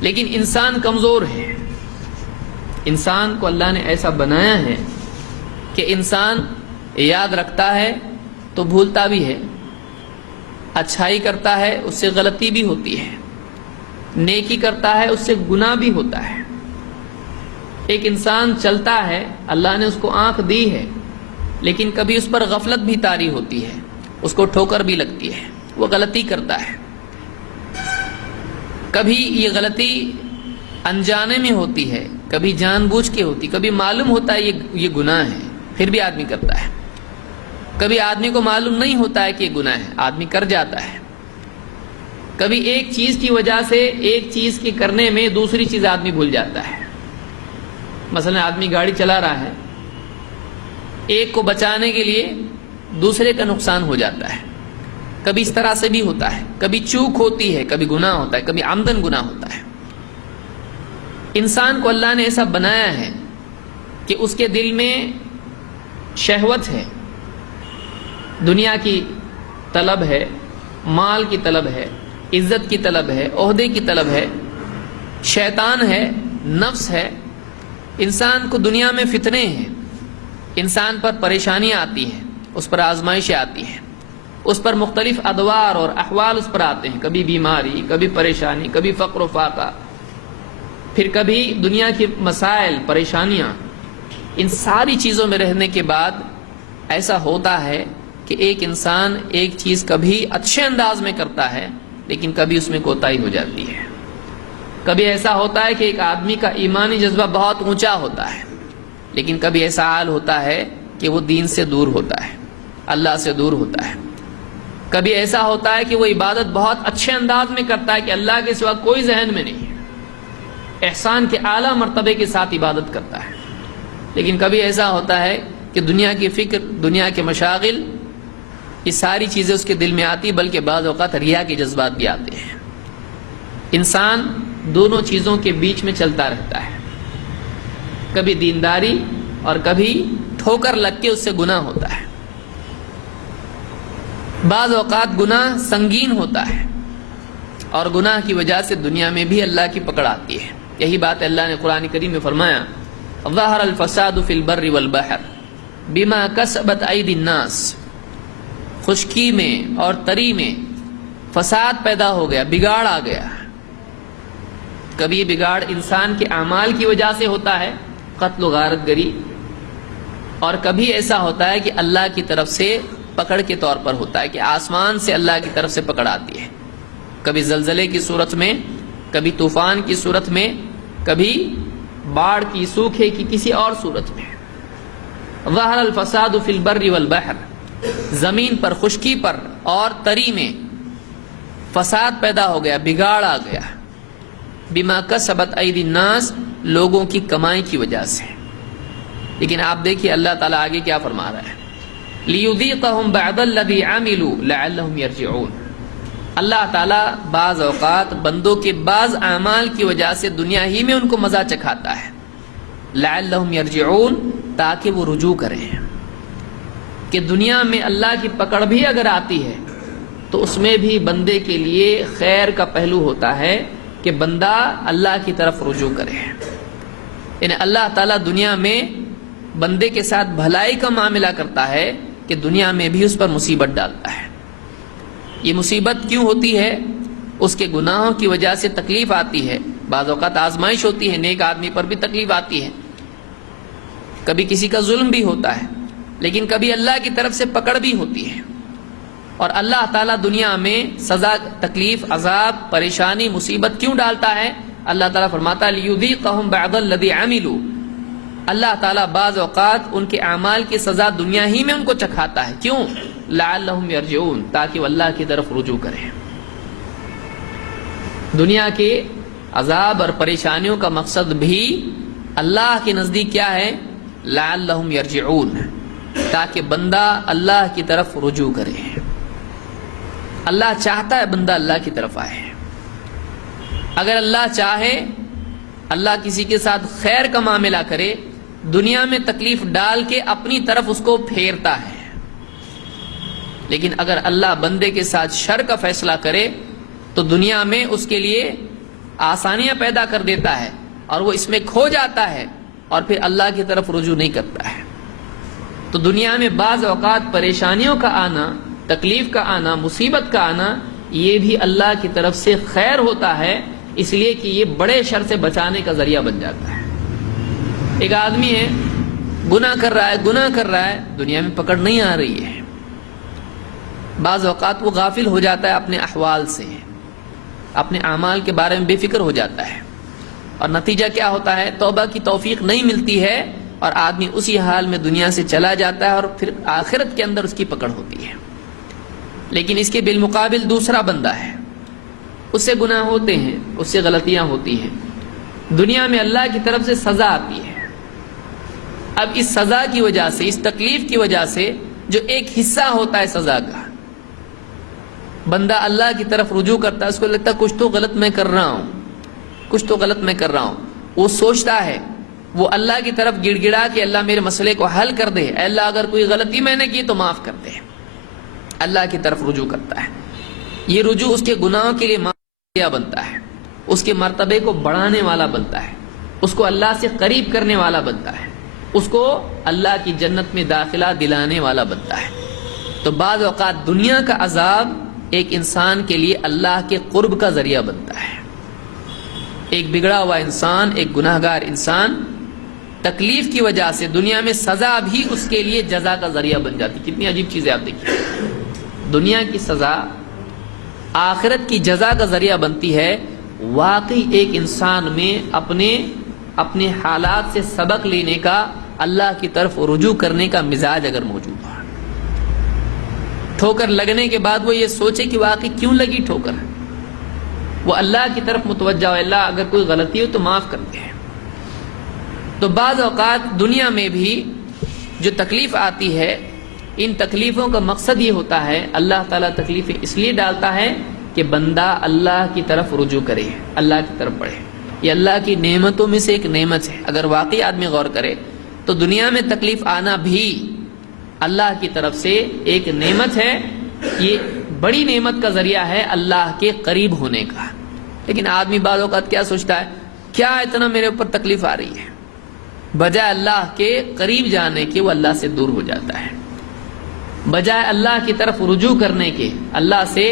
لیکن انسان کمزور ہے. انسان کو اللہ نے ایسا بنایا ہے کہ انسان یاد رکھتا ہے تو بھولتا بھی ہے، اچھائی کرتا ہے اس سے غلطی بھی ہوتی ہے، نیکی کرتا ہے اس سے گناہ بھی ہوتا ہے. ایک انسان چلتا ہے، اللہ نے اس کو آنکھ دی ہے، لیکن کبھی اس پر غفلت بھی طاری ہوتی ہے، اس کو ٹھوکر بھی لگتی ہے، وہ غلطی کرتا ہے. کبھی یہ غلطی انجانے میں ہوتی ہے، کبھی جان بوجھ کے ہوتی، کبھی معلوم ہوتا ہے یہ گناہ ہے پھر بھی آدمی کرتا ہے. کبھی آدمی کو معلوم نہیں ہوتا ہے کہ یہ گناہ ہے، آدمی کر جاتا ہے. کبھی ایک چیز کی وجہ سے ایک چیز کے کرنے میں دوسری چیز آدمی بھول جاتا ہے. مثلا آدمی گاڑی چلا رہا ہے، ایک کو بچانے کے لیے دوسرے کا نقصان ہو جاتا ہے. کبھی اس طرح سے بھی ہوتا ہے، کبھی چوک ہوتی ہے، کبھی گناہ ہوتا ہے، کبھی عمدن گناہ ہوتا ہے. انسان کو اللہ نے ایسا بنایا ہے کہ اس کے دل میں شہوت ہے، دنیا کی طلب ہے، مال کی طلب ہے، عزت کی طلب ہے، عہدے کی طلب ہے، شیطان ہے، نفس ہے. انسان کو دنیا میں فتنے ہیں، انسان پر پریشانیاں آتی ہیں، اس پر آزمائشیں آتی ہیں، اس پر مختلف ادوار اور احوال اس پر آتے ہیں. کبھی بیماری، کبھی پریشانی، کبھی فقر و فاقہ، پھر کبھی دنیا کے مسائل، پریشانیاں. ان ساری چیزوں میں رہنے کے بعد ایسا ہوتا ہے کہ ایک انسان ایک چیز کبھی اچھے انداز میں کرتا ہے لیکن کبھی اس میں کوتاہی ہو جاتی ہے. کبھی ایسا ہوتا ہے کہ ایک آدمی کا ایمانی جذبہ بہت اونچا ہوتا ہے، لیکن کبھی ایسا حال ہوتا ہے کہ وہ دین سے دور ہوتا ہے، اللہ سے دور ہوتا ہے. کبھی ایسا ہوتا ہے کہ وہ عبادت بہت اچھے انداز میں کرتا ہے کہ اللہ کے سوا کوئی ذہن میں نہیں ہے، احسان کے اعلیٰ مرتبے کے ساتھ عبادت کرتا ہے. لیکن کبھی ایسا ہوتا ہے کہ دنیا کی فکر، دنیا کے مشاغل، یہ ساری چیزیں اس کے دل میں آتی، بلکہ بعض اوقات ریا کے جذبات بھی آتے ہیں. انسان دونوں چیزوں کے بیچ میں چلتا رہتا ہے، کبھی دینداری اور کبھی ٹھوکر لگ کے اس سے گناہ ہوتا ہے. بعض اوقات گناہ سنگین ہوتا ہے اور گناہ کی وجہ سے دنیا میں بھی اللہ کی پکڑ آتی ہے. یہی بات اللہ نے قرآن کریم میں فرمایا، ظہر الفساد فی البر والبحر بما کسبت ایدی الناس. خشکی میں اور تری میں فساد پیدا ہو گیا، بگاڑ آ گیا. کبھی بگاڑ انسان کے اعمال کی وجہ سے ہوتا ہے، قتل و غارت گری، اور کبھی ایسا ہوتا ہے کہ اللہ کی طرف سے پکڑ کے طور پر ہوتا ہے کہ آسمان سے اللہ کی طرف سے پکڑ آتی ہے. کبھی زلزلے کی صورت میں، کبھی طوفان کی صورت میں، کبھی باڑھ کی، سوکھے کی، کسی اور صورت میں. ظہر الفساد فی البر والبحر، زمین پر، خشکی پر اور تری میں فساد پیدا ہو گیا، بگاڑ آ گیا. بما کسبت ایدی الناس، لوگوں کی کمائی کی وجہ سے. لیکن آپ دیکھیے اللہ تعالیٰ آگے کیا فرما رہا ہے، لِيُذِيقَهُمْ بَعْضَ الَّذِي عَمِلُوا لَعَلَّهُمْ يَرْجِعُونَ. اللہ تعالیٰ بعض اوقات بندوں کے بعض اعمال کی وجہ سے دنیا ہی میں ان کو مزہ چکھاتا ہے، لَعَلَّهُمْ يَرْجِعُونَ، تاکہ وہ رجوع کریں. کہ دنیا میں اللہ کی پکڑ بھی اگر آتی ہے تو اس میں بھی بندے کے لیے خیر کا پہلو ہوتا ہے کہ بندہ اللہ کی طرف رجوع کرے. یعنی اللہ تعالیٰ دنیا میں بندے کے ساتھ بھلائی کا معاملہ کرتا ہے کہ دنیا میں بھی اس پر مصیبت ڈالتا ہے. یہ مصیبت کیوں ہوتی ہے؟ اس کے گناہوں کی وجہ سے تکلیف آتی ہے، بعض اوقات آزمائش ہوتی ہے، نیک آدمی پر بھی تکلیف آتی ہے، کبھی کسی کا ظلم بھی ہوتا ہے، لیکن کبھی اللہ کی طرف سے پکڑ بھی ہوتی ہے. اور اللہ تعالیٰ دنیا میں سزا، تکلیف، عذاب، پریشانی، مصیبت کیوں ڈالتا ہے؟ اللہ تعالیٰ فرماتا ہے لِيُذِيقَهُمْ بَعْضَ الَّذِي عَمِلُوا. اللہ تعالیٰ بعض اوقات ان کے اعمال کی سزا دنیا ہی میں ان کو چکھاتا ہے. کیوں؟ لَعَلَّهُمْ يَرْجِعُونَ، تاکہ وہ اللہ کی طرف رجوع کریں. دنیا کے عذاب اور پریشانیوں کا مقصد بھی اللہ کے نزدیک کیا ہے؟ لَعَلَّهُمْ يَرْجِعُونَ، تاکہ بندہ اللہ کی طرف رجوع کرے. اللہ چاہتا ہے بندہ اللہ کی طرف آئے. اگر اللہ چاہے، اللہ کسی کے ساتھ خیر کا معاملہ کرے، دنیا میں تکلیف ڈال کے اپنی طرف اس کو پھیرتا ہے. لیکن اگر اللہ بندے کے ساتھ شر کا فیصلہ کرے تو دنیا میں اس کے لیے آسانیاں پیدا کر دیتا ہے اور وہ اس میں کھو جاتا ہے اور پھر اللہ کی طرف رجوع نہیں کرتا ہے۔ تو دنیا میں بعض اوقات پریشانیوں کا آنا، تکلیف کا آنا، مصیبت کا آنا، یہ بھی اللہ کی طرف سے خیر ہوتا ہے، اس لیے کہ یہ بڑے شر سے بچانے کا ذریعہ بن جاتا ہے۔ ایک آدمی ہے، گناہ کر رہا ہے، دنیا میں پکڑ نہیں آ رہی ہے، بعض اوقات وہ غافل ہو جاتا ہے اپنے احوال سے، اپنے اعمال کے بارے میں بے فکر ہو جاتا ہے، اور نتیجہ کیا ہوتا ہے؟ توبہ کی توفیق نہیں ملتی ہے اور آدمی اسی حال میں دنیا سے چلا جاتا ہے اور پھر آخرت کے اندر اس کی پکڑ ہوتی ہے۔ لیکن اس کے بالمقابل دوسرا بندہ ہے، اس سے گناہ ہوتے ہیں، اس سے غلطیاں ہوتی ہیں، دنیا میں اللہ کی طرف سے سزا آتی ہے۔ اب اس سزا کی وجہ سے، اس تکلیف کی وجہ سے جو ایک حصہ ہوتا ہے سزا کا، بندہ اللہ کی طرف رجوع کرتا ہے، اس کو لگتا ہے کچھ تو غلط میں کر رہا ہوں، وہ سوچتا ہے، وہ اللہ کی طرف گڑ گڑا کہ اللہ میرے مسئلے کو حل کر دے، اے اللہ اگر کوئی غلطی میں نے کی تو معاف کر دے، اللہ کی طرف رجوع کرتا ہے۔ یہ رجوع اس کے گناہوں کے لیے معافیا بنتا ہے، اس کے مرتبے کو بڑھانے والا بنتا ہے، اس کو اللہ سے قریب کرنے والا بنتا ہے، اس کو اللہ کی جنت میں داخلہ دلانے والا بنتا ہے۔ تو بعض اوقات دنیا کا عذاب ایک انسان کے لیے اللہ کے قرب کا ذریعہ بنتا ہے۔ ایک بگڑا ہوا انسان، ایک گناہگار انسان، تکلیف کی وجہ سے دنیا میں سزا بھی اس کے لیے جزا کا ذریعہ بن جاتی۔ کتنی عجیب چیزیں آپ دیکھیے، دنیا کی سزا آخرت کی جزا کا ذریعہ بنتی ہے۔ واقعی ایک انسان میں اپنے حالات سے سبق لینے کا، اللہ کی طرف رجوع کرنے کا مزاج اگر موجود ہو، ٹھوکر لگنے کے بعد وہ یہ سوچے کہ واقعی کیوں لگی ٹھوکر، وہ اللہ کی طرف متوجہ ہو، اللہ اگر کوئی غلطی ہو تو معاف کرتے ہیں۔ تو بعض اوقات دنیا میں بھی جو تکلیف آتی ہے، ان تکلیفوں کا مقصد یہ ہوتا ہے، اللہ تعالیٰ تکلیفیں اس لیے ڈالتا ہے کہ بندہ اللہ کی طرف رجوع کرے، اللہ کی طرف بڑھے۔ یہ اللہ کی نعمتوں میں سے ایک نعمت ہے۔ اگر واقعی آدمی غور کرے تو دنیا میں تکلیف آنا بھی اللہ کی طرف سے ایک نعمت ہے، یہ بڑی نعمت کا ذریعہ ہے اللہ کے قریب ہونے کا۔ لیکن آدمی بعض اوقات کیا سوچتا ہے، کیا اتنا میرے اوپر تکلیف آ رہی ہے، بجائے اللہ کے قریب جانے کے وہ اللہ سے دور ہو جاتا ہے، بجائے اللہ کی طرف رجوع کرنے کے، اللہ سے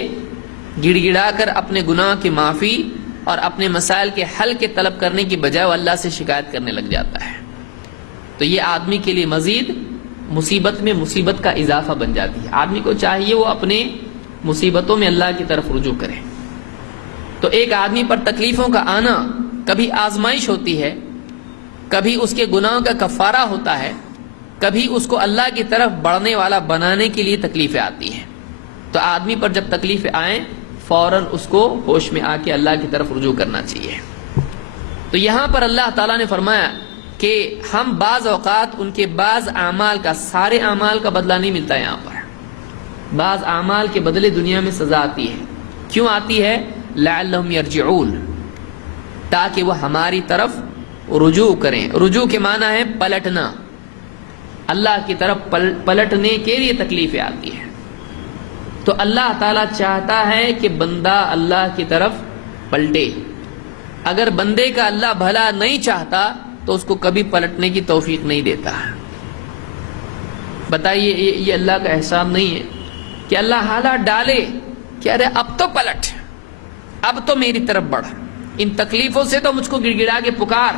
گڑ گڑا کر اپنے گناہ کی معافی اور اپنے مسائل کے حل کے طلب کرنے کی بجائے وہ اللہ سے شکایت کرنے لگ جاتا ہے۔ تو یہ آدمی کے لیے مزید مصیبت میں مصیبت کا اضافہ بن جاتی ہے۔ آدمی کو چاہیے وہ اپنے مصیبتوں میں اللہ کی طرف رجوع کرے۔ تو ایک آدمی پر تکلیفوں کا آنا کبھی آزمائش ہوتی ہے، کبھی اس کے گناہوں کا کفارہ ہوتا ہے، کبھی اس کو اللہ کی طرف بڑھنے والا بنانے کے لیے تکلیفیں آتی ہیں۔ تو آدمی پر جب تکلیفیں آئیں فوراً اس کو ہوش میں آ کے اللہ کی طرف رجوع کرنا چاہیے۔ تو یہاں پر اللہ تعالیٰ نے فرمایا کہ ہم بعض اوقات ان کے بعض اعمال کا، سارے اعمال کا بدلہ نہیں ملتا، یہاں پر بعض اعمال کے بدلے دنیا میں سزا آتی ہے۔ کیوں آتی ہے؟ لعلہم یرجعون، تاکہ وہ ہماری طرف رجوع کریں۔ رجوع کے معنی ہے پلٹنا، اللہ کی طرف پلٹنے کے لیے تکلیفیں آتی ہیں۔ تو اللہ تعالیٰ چاہتا ہے کہ بندہ اللہ کی طرف پلٹے۔ اگر بندے کا اللہ بھلا نہیں چاہتا تو اس کو کبھی پلٹنے کی توفیق نہیں دیتا۔ بتائیے یہ اللہ کا احسان نہیں ہے کہ اللہ حالات ڈالے کہ ارے اب تو پلٹ، اب تو میری طرف بڑھ، ان تکلیفوں سے تو مجھ کو گڑ گڑا کے پکار،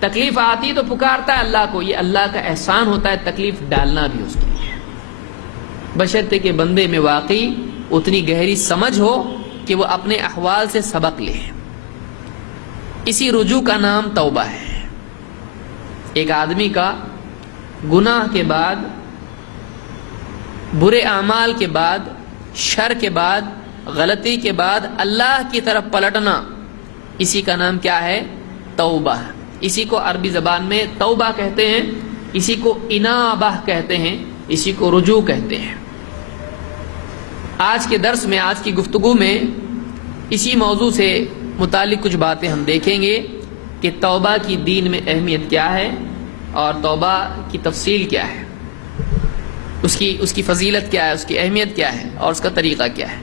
تکلیف آتی تو پکارتا ہے اللہ کو۔ یہ اللہ کا احسان ہوتا ہے تکلیف ڈالنا بھی اس کے لیے، بشرطے کہ بندے میں واقعی اتنی گہری سمجھ ہو کہ وہ اپنے احوال سے سبق لے۔ اسی رجوع کا نام توبہ ہے۔ ایک آدمی کا گناہ کے بعد، برے اعمال کے بعد، شر کے بعد، غلطی کے بعد اللہ کی طرف پلٹنا، اسی کا نام کیا ہے؟ توبہ۔ اسی کو عربی زبان میں توبہ کہتے ہیں، اسی کو انابہ کہتے ہیں، اسی کو رجوع کہتے ہیں۔ آج کے درس میں، آج کی گفتگو میں اسی موضوع سے متعلق کچھ باتیں ہم دیکھیں گے کہ توبہ کی دین میں اہمیت کیا ہے اور توبہ کی تفصیل کیا ہے، اس کی فضیلت کیا ہے، اس کی اہمیت کیا ہے اور اس کا طریقہ کیا ہے۔